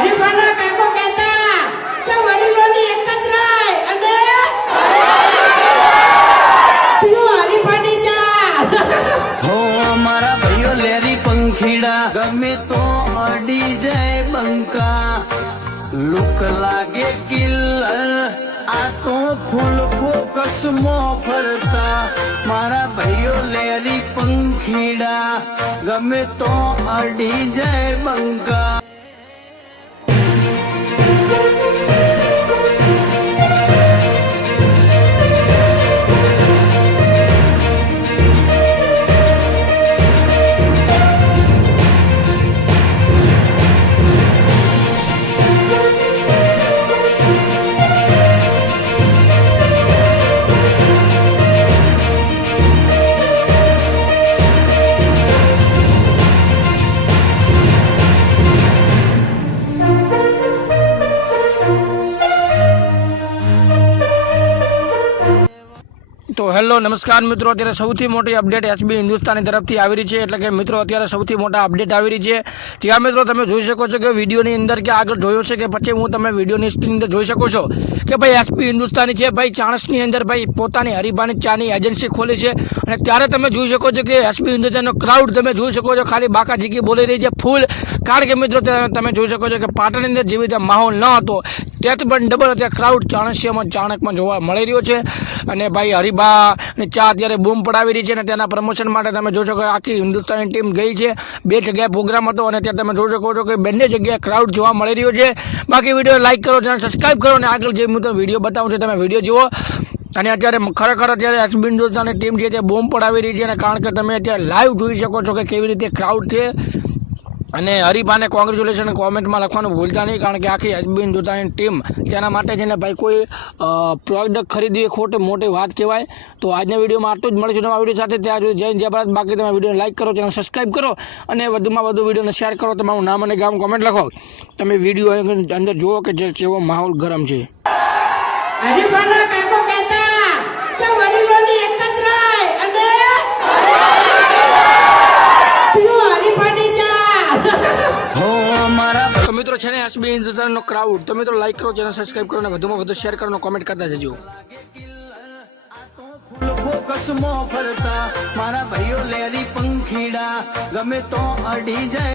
હરીફાના કાકો કહેતા કે વડીલોની એક જ રાય, અને પીવું હરીફાની ચા હો મારા ભાઈઓ લેરી પંખીડા, ગમે તો અડી જાય બંકા. લુક લાગે કિલ્લર આ તો ફૂલ ફોકસમાં ફરતા. મારા ભાઈઓ લેરી પંખીડા, ગમે તો અડી જાય બંકા. તો હેલો, નમસ્કાર મિત્રો. અત્યારે સૌથી મોટી અપડેટ એચબી હિન્દુસ્તાની તરફથી આવી રહી છે. એટલે કે મિત્રો, અત્યારે સૌથી મોટા અપડેટ આવી રહી છે. ત્યાં મિત્રો, તમે જોઈ શકો છો કે વિડીયોની અંદર કે આગળ જોયો છે કે પછી હું તમે વિડીયોની સ્ક્રીન અંદર જોઈ શકો છો કે ભાઈ એસપી હિન્દુસ્તાની છે. ભાઈ ચાણસની અંદર ભાઈ પોતાની હરિભાની ચાની એજન્સી ખોલી છે. અને ત્યારે તમે જોઈ શકો છો કે એસપી હિન્દુસ્તાનનો ક્રાઉડ તમે જોઈ શકો છો. ખાલી બાકા જીકી બોલી રહી છે ફૂલ કારણ કે મિત્રો તમે જોઈ શકો છો કે પાટણની અંદર જેવી રીતે માહોલ ન હતો ત્યાંથી પણ ડબલ અત્યારે ક્રાઉડ ચાણસ્યમાં, ચાણકમાં જોવા મળી રહ્યો છે. અને ભાઈ હરિભા અને ચા અત્યારે બૂમ પડાવી રહી છે અને તેના પ્રમોશન માટે તમે જોશો કે આખી હિન્દુસ્તાની ટીમ ગઈ છે. બે જગ્યાએ પ્રોગ્રામ હતો અને ત્યાં તમે જોઈ શકો છો કે બંને જગ્યાએ ક્રાઉડ જોવા મળી રહ્યો છે. બાકી વીડિયો લાઈક કરો ચેનલ સબસ્ક્રાઈબ કરો અને આગળ જે હું તમને વીડિયો બતાવું છું તમે વીડિયો જુઓ. અને અત્યારે ખરેખર અત્યારે એસબી હિન્દુસ્તાની ટીમ છે તે બૂમ પડાવી રહી છે અને કારણ કે તમે અત્યારે લાઈવ જોઈ શકો છો કે કેવી રીતે ક્રાઉડ છે. અને હરીફાને કોંગ્રેચ્યુલેશન કોમેન્ટમાં લખવાનું ભૂલતા નહીં, કારણ કે આખી એસબી દુતાની ટીમ તેના માટે છે ને ભાઈ કોઈ પ્રોડક્ટ ખરીદવી ખોટે મોટી વાત કહેવાય. તો આજના વિડીયોમાં આટલું જ. મળીશું તમારા વીડિયો સાથે. ત્યાં સુધી જય જય ભારત. બાકી તમે વિડીયોને લાઇક કરો ચેનલ સબસ્ક્રાઈબ કરો અને વધુમાં વધુ વિડીયોને શેર કરો. તમારું નામ અને ગામ કોમેન્ટ લખો. તમે વીડિયો અંદર જુઓ કે જે કેવો માહોલ ગરમ છે. મિત્રો છે ને એસબી હિન્દુસ્તાનનો ક્રાઉડ તો મિત્રો લાઈક કરો ચેનલ સબસ્ક્રાઈબ કરો અને વધુમાં વધુ શેર કરો અને કોમેન્ટ કરતા જજો. ફરતા મારા ભાઈઓ લેરી પંખીડા, ગમે તો અડી જાય.